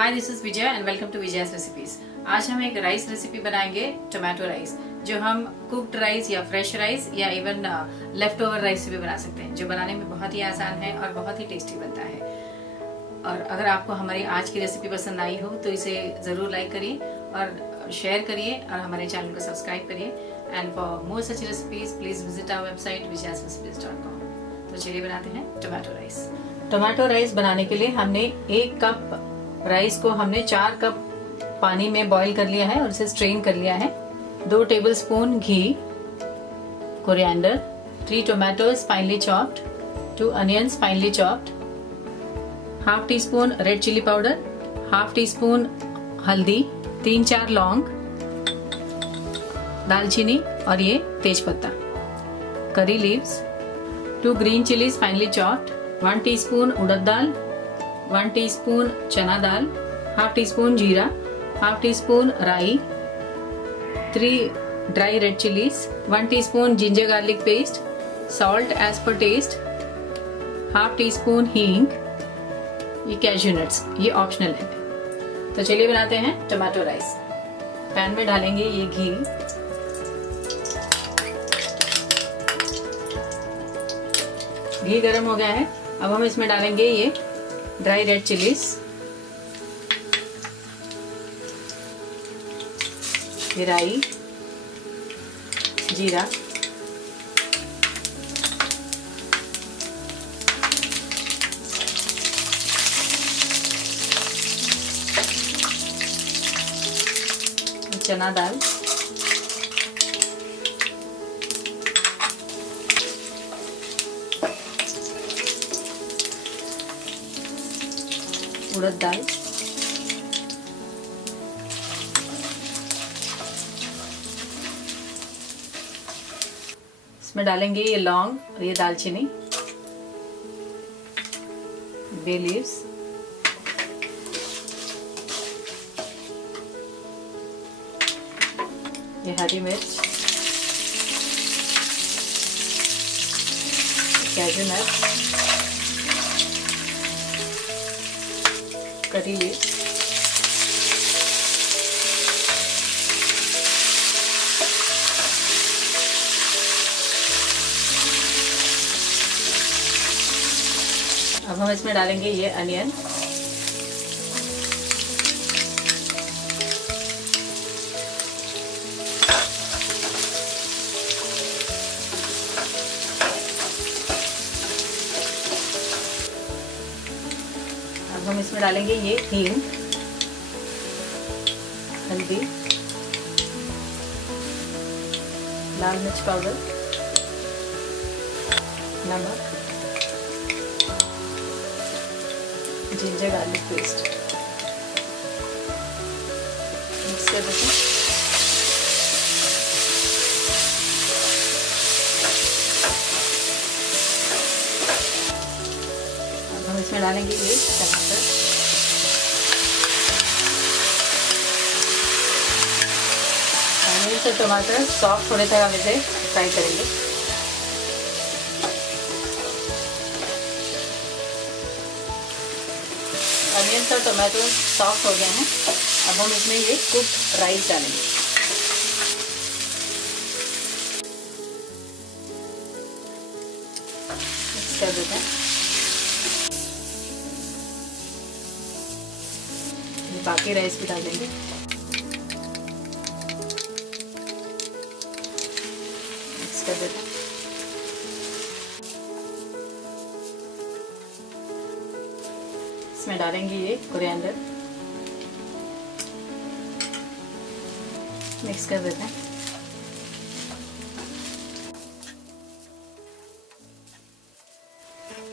Hi, this is Vijay and welcome to Vijay's recipes. आज हम एक राइस रेसिपी बनाएंगे, टोमेटो राइस, जो हम कुक्ड राइस या फ्रेश राइस या इवन लेफ्ट ओवर राइस से भी बना सकते हैं, जो बनाने में बहुत ही आसान है और बहुत ही टेस्टी बनता है। और अगर आपको हमारी आज की रेसिपी पसंद आई हो तो इसे जरूर लाइक करिए और शेयर करिए और हमारे चैनल को सब्सक्राइब करिए। And for more such recipes please visit our website vijayasrecipes.com। तो चलिए बनाते हैं टोमेटो राइस। टोमेटो राइस बनाने के लिए हमने 1 कप राइस को हमने 4 कप पानी में बॉईल कर लिया है और इसे स्ट्रेन कर लिया है। 2 tablespoon ghee, coriander, 3 tomatoes finely chopped, 2 onions finely chopped, half teaspoon red chilli powder, half teaspoon haldi, 3-4 laung, दालचीनी और ये तेज पत्ता, curry leaves, 2 green chillies finely chopped, 1 teaspoon urad dal, 1 teaspoon chana dal, half teaspoon jeera, half teaspoon rai, 3 dry red chillies, 1 teaspoon ginger garlic paste, salt as per taste, half tea spoon हींग, ये cashew nuts, ये optional है। तो चलिए बनाते हैं tomato rice. Pan में डालेंगे ये घी, घी गरम हो गया है। अब हम इसमें डालेंगे ये ड्राई रेड चिलीज, राई, जीरा, चना दाल, उड़द दाल, इसमें डालेंगे ये लौंग और ये दालचीनी, बे लीव्स, ये हरी मिर्च, कैश्यू नट्स, करी लीव्स, अब हम इसमें डालेंगे ये अनियन, अब हम इसमें डालेंगे ये हींग, हल्दी, लाल मिर्च पाउडर, नमक, जिंजर गार्लिक पेस्ट, मिक्स कर देते हैं। अब हम इसमें डालेंगे ये टमाटर, से टमाटर सॉफ्ट होने तक हम इसे फ्राई करेंगे। अनियन और टमाटो सॉफ्ट हो गए हैं। अब हम इसमें ये कुक्ड राइस डालेंगे। मिक्स कर देते हैं। बाकी राइस भी डाल देंगे। मिक्स कर देते हैं। इसमें डालेंगे ये कोरिएंडर, मिक्स कर देते हैं।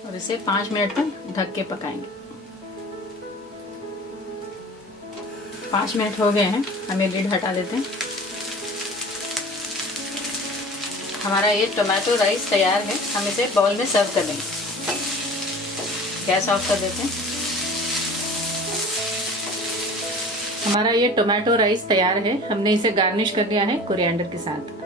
और इसे 5 मिनट तक ढक के पकाएंगे। 5 मिनट हो गए हैं, हम ये लिड हटा देते हैं। हमारा ये टोमेटो राइस तैयार है। हम इसे बाउल में सर्व कर देंगे। गैस ऑफ कर देते हैं। हमारा ये टोमेटो राइस तैयार है। हमने इसे गार्निश कर दिया है कोरिएंडर के साथ।